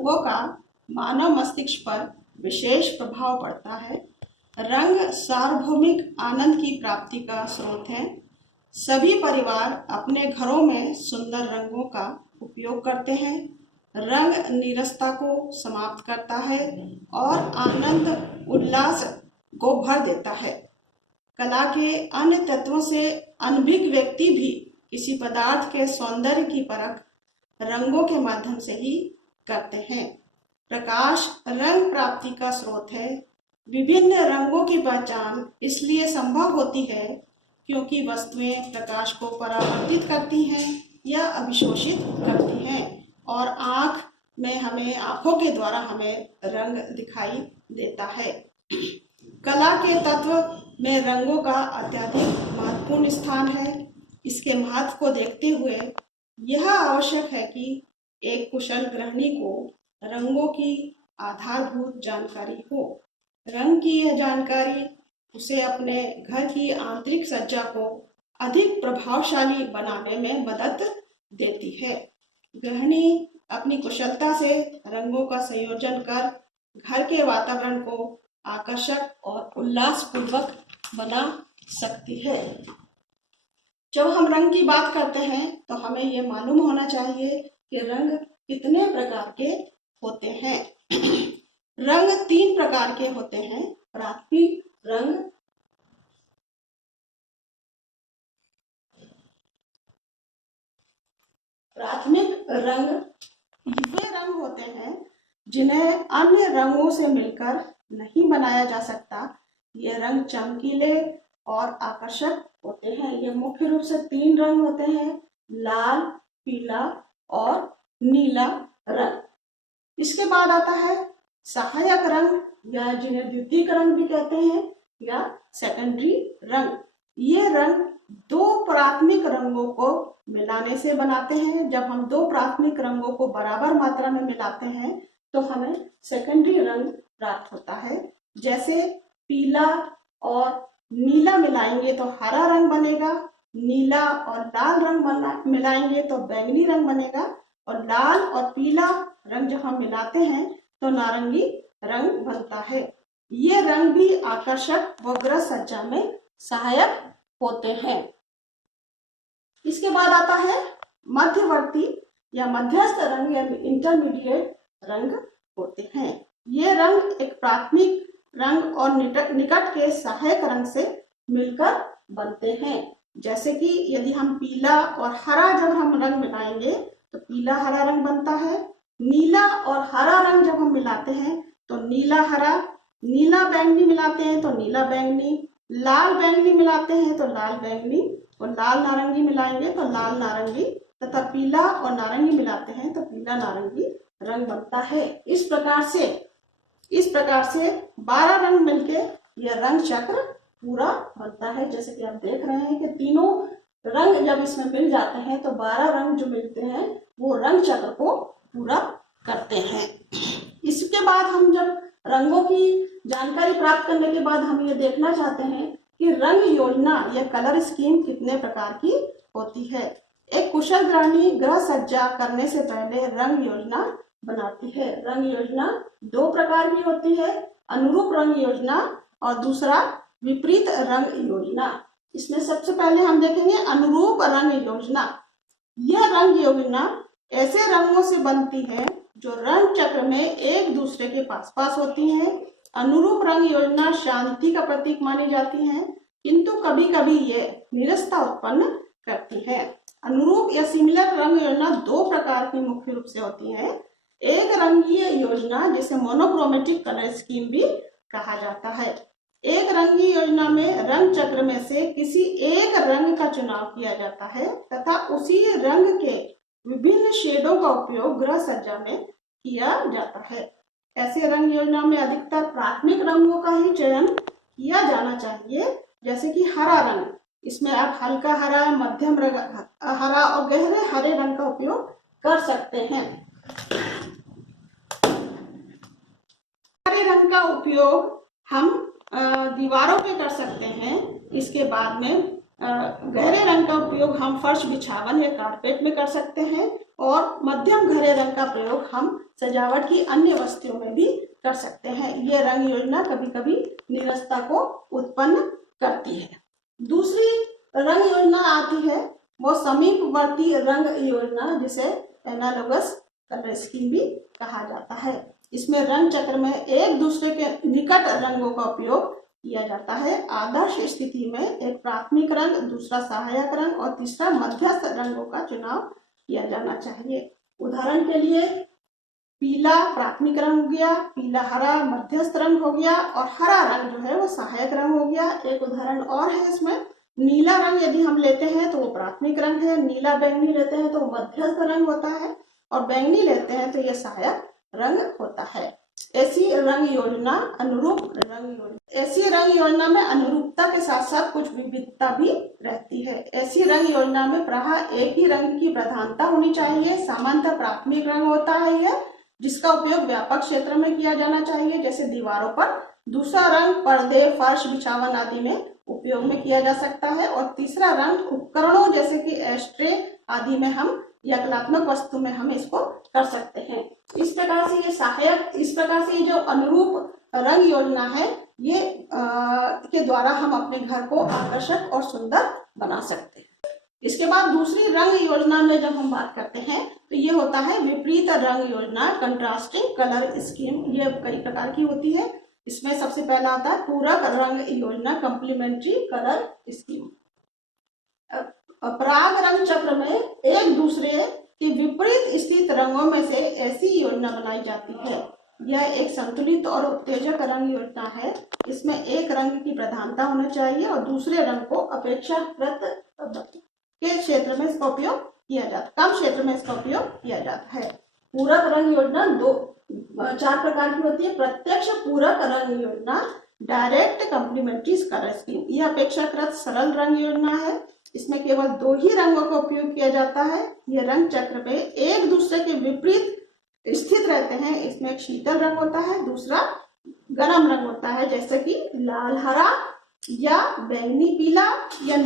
रंगों का मानव मस्तिष्क पर विशेष प्रभाव पड़ता है। रंग सार्वभौमिक आनंद की प्राप्ति का स्रोत है। सभी परिवार अपने घरों में सुंदर रंगों का उपयोग करते हैं। रंग नीरसता को समाप्त करता है और आनंद उल्लास को भर देता है। कला के अन्य तत्वों से अनभिज्ञ व्यक्ति भी किसी पदार्थ के सौंदर्य की परख रंगों के माध्यम से ही करते हैं। प्रकाश रंग प्राप्ति का स्रोत है। विभिन्न रंगों की पहचान इसलिए संभव होती है क्योंकि वस्तुएं प्रकाश को परावर्तित करती हैं या अभिशोषित करती हैं और आंखों के द्वारा हमें रंग दिखाई देता है। कला के तत्व में रंगों का अत्यधिक महत्वपूर्ण स्थान है। इसके महत्व को देखते हुए यह आवश्यक है कि एक कुशल गृहिणी को रंगों की आधारभूत जानकारी हो। रंग की यह जानकारी उसे अपने घर की आंतरिक सज्जा को अधिक प्रभावशाली बनाने में मदद देती है। गृहिणी अपनी कुशलता से रंगों का संयोजन कर घर के वातावरण को आकर्षक और उल्लासपूर्वक बना सकती है। जब हम रंग की बात करते हैं तो हमें ये मालूम होना चाहिए कि रंग कितने प्रकार के होते हैं। रंग 3 प्रकार के होते हैं। प्राथमिक रंग, वे रंग होते हैं जिन्हें अन्य रंगों से मिलकर नहीं बनाया जा सकता। ये रंग चमकीले और आकर्षक होते हैं। ये मुख्य रूप से 3 रंग होते हैं, लाल, पीला और नीला रंग। इसके बाद आता है सहायक रंग या जिन्हें द्वितीयक रंग भी कहते हैं या सेकेंडरी रंग। ये रंग 2 प्राथमिक रंगों को मिलाने से बनाते हैं। जब हम 2 प्राथमिक रंगों को बराबर मात्रा में मिलाते हैं तो हमें सेकेंडरी रंग प्राप्त होता है। जैसे पीला और नीला मिलाएंगे तो हरा रंग बनेगा, नीला और लाल रंग मिलाएंगे तो बैंगनी रंग बनेगा और लाल और पीला रंग जब हम मिलाते हैं तो नारंगी रंग बनता है। ये रंग भी आकर्षक व गृह सज्जा में सहायक होते हैं। इसके बाद आता है मध्यवर्ती या मध्यस्थ रंग या इंटरमीडिएट रंग होते हैं। ये रंग एक प्राथमिक रंग और निकट के सहायक रंग से मिलकर बनते हैं। जैसे कि यदि हम पीला और हरा जब हम रंग मिलाएंगे तो पीला हरा रंग बनता है। नीला और हरा रंग जब हम मिलाते हैं तो नीला हरा, नीला बैंगनी मिलाते हैं तो नीला बैंगनी, लाल बैंगनी मिलाते हैं तो लाल बैंगनी और लाल नारंगी मिलाएंगे तो लाल नारंगी तथा पीला और नारंगी मिलाते हैं तो पीला नारंगी रंग बनता है। इस प्रकार से 12 रंग मिलके यह रंग चक्र पूरा बनता है। जैसे कि आप देख रहे हैं कि तीनों रंग जब इसमें मिल जाते हैं तो 12 रंग जो मिलते हैं वो रंग चक्र को पूरा करते हैं। इसके बाद हम जब रंगों की जानकारी प्राप्त करने के बाद हम ये देखना चाहते हैं कि रंग योजना या कलर स्कीम कितने प्रकार की होती है। एक कुशल गृहिणी गृह सज्जा करने से पहले रंग योजना बनाती है। रंग योजना 2 प्रकार की होती है, अनुरूप रंग योजना और दूसरा विपरीत रंग योजना। इसमें सबसे पहले हम देखेंगे अनुरूप रंग योजना। यह रंग योजना ऐसे रंगों से बनती है जो रंग चक्र में एक दूसरे के पास पास होती हैं। अनुरूप रंग योजना शांति का प्रतीक मानी जाती है, किंतु कभी कभी ये नीरसता उत्पन्न करती है। अनुरूप या सिमिलर रंग योजना 2 प्रकार की मुख्य रूप से होती है। एक रंगीय योजना जिसे मोनोक्रोमेटिक कलर स्कीम भी कहा जाता है। एक रंगीय योजना में रंग चक्र में से किसी एक रंग का चुनाव किया जाता है तथा उसी रंग के विभिन्न शेडों का उपयोग गृह सज्जा में किया जाता है। ऐसे रंग योजना में अधिकतर प्राथमिक रंगों का ही चयन किया जाना चाहिए। जैसे कि हरा रंग, इसमें आप हल्का हरा, मध्यम हरा और गहरे हरे रंग का उपयोग कर सकते हैं। हरे रंग का उपयोग हम दीवारों पे कर सकते हैं। इसके बाद में गहरे रंग का उपयोग हम फर्श बिछावन या कारपेट में कर सकते हैं और मध्यम गहरे रंग का प्रयोग हम सजावट की अन्य वस्तुओं में भी कर सकते हैं। ये रंग योजना कभी कभी नीरसता को उत्पन्न करती है। दूसरी रंग योजना आती है वो समीपवर्ती रंग योजना, जिसे एनालोगस कलर स्कीम भी कहा जाता है। इसमें रंग चक्र में एक दूसरे के निकट रंगों का उपयोग किया जाता है। आदर्श स्थिति में एक प्राथमिक रंग, दूसरा सहायक रंग और तीसरा मध्यस्थ रंगों का चुनाव किया जाना चाहिए। उदाहरण के लिए पीला प्राथमिक रंग हो गया, पीला हरा मध्यस्थ रंग हो गया और हरा रंग जो है वो सहायक रंग हो गया। एक उदाहरण और है इसमें, नीला रंग यदि हम लेते हैं तो वो प्राथमिक रंग है, नीला बैंगनी लेते हैं तो वो मध्यस्थ रंग होता है और बैंगनी लेते हैं तो ये सहायक रंग होता है। ऐसी रंग योजना ऐसी रंग योजना में अनुरूपता के साथ साथ कुछ विविधता भी रहती है। ऐसी रंग योजना में प्रायः एक ही रंग की प्रधानता होनी चाहिए। सामान्यतः प्राथमिक रंग होता है यह, जिसका उपयोग व्यापक क्षेत्र में किया जाना चाहिए, जैसे दीवारों पर। दूसरा रंग पर्दे, फर्श, बिछावन आदि में उपयोग में किया जा सकता है और तीसरा रंग उपकरणों जैसे कि एस्ट्रे आदि में हम या कलात्मक वस्तु में हम इसको कर सकते हैं। इस प्रकार से ये जो अनुरूप रंग योजना है ये के द्वारा हम अपने घर को आकर्षक और सुंदर बना सकते हैं। इसके बाद दूसरी रंग योजना में जब हम बात करते हैं तो ये होता है विपरीत रंग योजना, कंट्रास्टिंग कलर स्कीम। ये कई प्रकार की होती है। इसमें सबसे पहला आता है पूरक रंग योजना, कम्प्लीमेंट्री कलर स्कीम। पराग रंग चक्र में एक दूसरे के विपरीत स्थित रंगों में से ऐसी योजना बनाई जाती है। यह एक संतुलित और उत्तेजक रंग योजना है। इसमें एक रंग की प्रधानता होना चाहिए और दूसरे रंग को अपेक्षाकृत के क्षेत्र में इसका उपयोग किया जाता कम क्षेत्र में इसका उपयोग किया जाता है। पूरक रंग योजना 4 प्रकार की होती है। प्रत्यक्ष पूरक रंग योजना, डायरेक्ट कम्प्लीमेंट्री कलर स्कीम। यह अपेक्षाकृत सरल रंग योजना है। इसमें केवल 2 ही रंगों का उपयोग किया जाता है। यह रंग चक्र में एक दूसरे के विपरीत स्थित रहते हैं। इसमें एक शीतल रंग होता है, दूसरा गर्म रंग होता है, जैसे कि लाल हरा या बैंगनी पीला या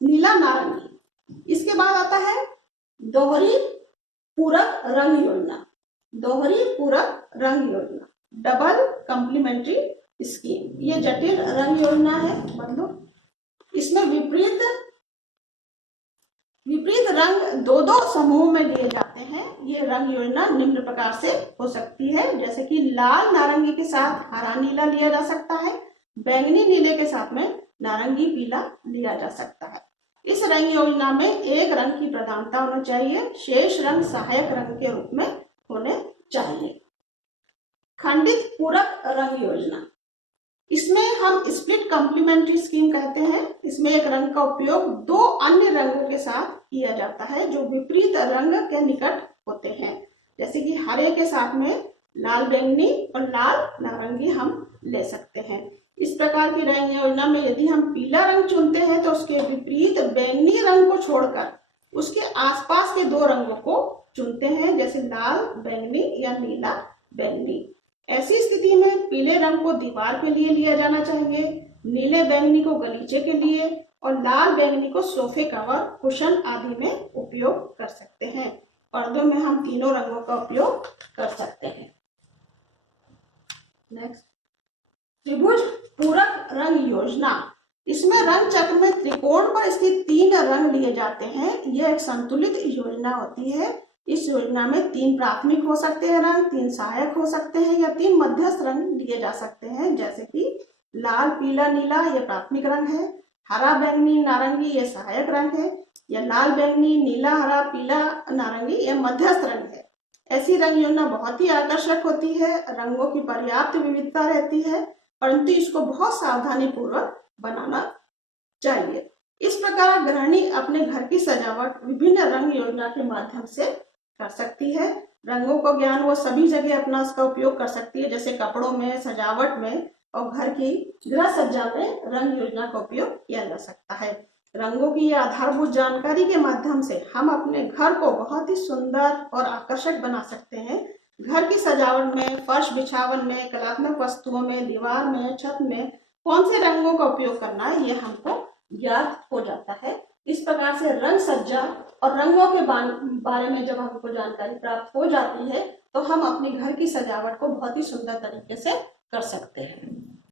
नीला नारंगी। इसके बाद आता है दोहरी पूरक रंग योजना। Double complementary scheme. ये जटिल रंग योजना है। मतलब इसमें विपरीत रंग 2 समूह में लिए जाते हैं। ये रंग योजना निम्न प्रकार से हो सकती है, जैसे कि लाल नारंगी के साथ हरा नीला लिया जा सकता है, बैंगनी नीले के साथ में नारंगी पीला लिया जा सकता है। इस रंग योजना में एक रंग की प्रधानता होना चाहिए, शेष रंग सहायक रंग के रूप में होने चाहिए। खंडित पूरक रंग योजना, इसमें हम स्प्लिट कम्प्लीमेंट्री स्कीम कहते हैं। इसमें एक रंग का उपयोग 2 अन्य रंगों के साथ किया जाता है जो विपरीत रंग के निकट होते हैं, जैसे कि हरे के साथ में लाल बैंगनी और लाल नारंगी हम ले सकते हैं। इस प्रकार की रंग योजना में यदि हम पीला रंग चुनते हैं तो उसके विपरीत बैंगनी रंग को छोड़कर उसके आसपास के 2 रंगों को चुनते हैं, जैसे लाल बैंगनी या नीला बैंगनी। ऐसी स्थिति में पीले रंग को दीवार के लिए लिया जाना चाहिए, नीले बैंगनी को गलीचे के लिए और लाल बैंगनी को सोफे कवर, कुशन आदि में उपयोग कर सकते हैं। पर्दों में हम तीनों रंगों का उपयोग कर सकते हैं। नेक्स्ट, त्रिभुज पूरक रंग योजना। इसमें रंग चक्र में त्रिकोण पर स्थित 3 रंग लिए जाते हैं। यह एक संतुलित योजना होती है। इस योजना में 3 प्राथमिक हो सकते हैं रंग, 3 सहायक हो सकते हैं या 3 मध्यस्थ रंग लिए जा सकते हैं, जैसे कि लाल पीला नीला ये प्राथमिक रंग है, हरा बैंगनी नारंगी ये सहायक रंग है, या लाल बैंगनी नीला हरा पीला नारंगी ये मध्यस्थ रंग है। ऐसी रंग योजना बहुत ही आकर्षक होती है। रंगों की पर्याप्त विविधता रहती है, परंतु इसको बहुत सावधानी पूर्वक बनाना चाहिए। इस प्रकार गृहिणी अपने घर की सजावट विभिन्न रंग योजना के माध्यम से कर सकती है। रंगों का ज्ञान वो सभी जगह अपना उसका उपयोग कर सकती है, जैसे कपड़ों में, सजावट में और घर की गृह सज्जा में रंग योजना का उपयोग किया जा सकता है। रंगों की आधारभूत जानकारी के माध्यम से हम अपने घर को बहुत ही सुंदर और आकर्षक बना सकते हैं। घर की सजावट में, फर्श बिछावन में, कलात्मक वस्तुओं में, दीवार में, छत में कौन से रंगों का उपयोग करना है ये हमको ज्ञात हो जाता है। इस प्रकार से रंग सज्जा और रंगों के बारे में जब हमको जानकारी प्राप्त हो जाती है तो हम अपने घर की सजावट को बहुत ही सुंदर तरीके से कर सकते हैं।